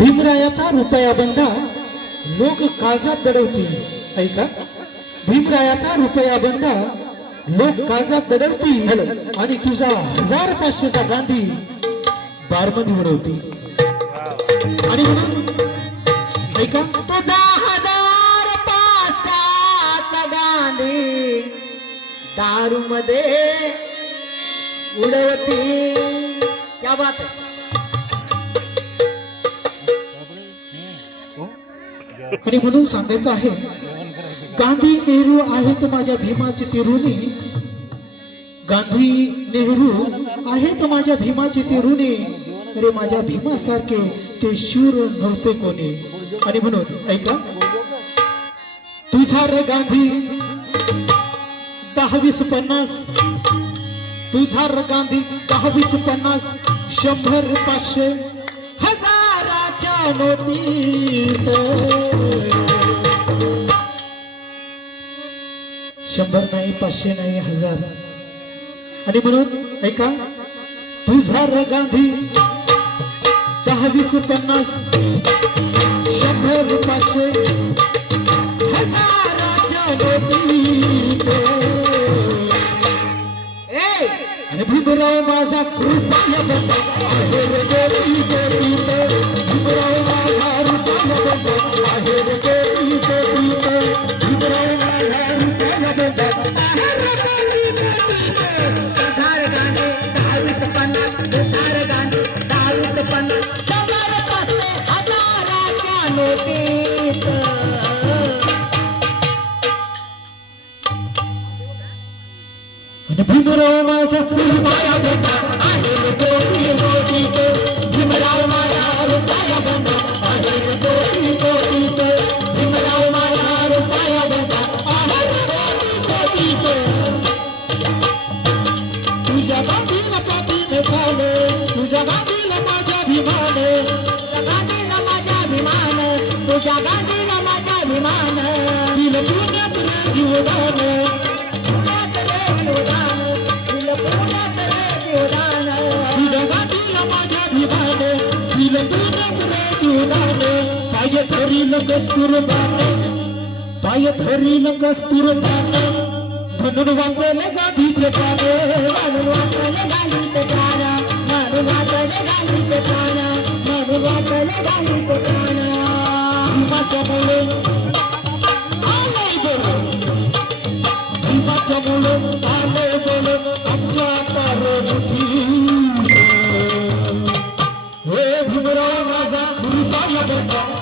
भीमरायाचा रुपया बंधा लोक काळजात दडवतील. ऐका. भीमरायाचा रुपया बंधा लोक काळजात दडवतील आणि तुझा हजार पाचशेचा गांधी बारमनी उडवती आणि म्हणून ऐका. तुझा हजार पासाचा गांधी दारू मध्ये उडवती क्या बात है आणि म्हणून सांगायचं आहे गांधी नेहरू आहेत माझ्या भीमाचे ते ऋणी गांधी नेहरू आहेत माझ्या भीमाचे ते ऋणी अरे माझ्या भीमासारखे ते शूर नव्हते कोणी. आणि म्हणून ऐका. तुझा रे गांधी दहावीस पन्नास. तुझा रे गांधी दहावीस पन्नास. शंभर पाचशे. हजार. नोटीत शंभर नाही पाचशे नाही हजार. आणि म्हणून ऐका तुझा र गांधी दहा वीस पन्नास शंभर पाचशे हजाराच्या नोटीत आणि भीमराव माझा कृपया बंद तुझ्या गांधीला माझा अभिमान. दिल पुण्यात तुला जीवदान पाय धरी न कस्तुरबाता पाय धरी न कस्तुरबाता म्हणून वाचले गाधीचे पाने म्हणून वाचले गाधीचे पाना म्हणून वाचले गाधीचे पाना म्हणून वाचले गाधीचे पाना भीमाच्या मुळे. आलंय बोलो. भीमाच्या मुळे आलंय बोलो. हे भीमराव माझा गुरुपाला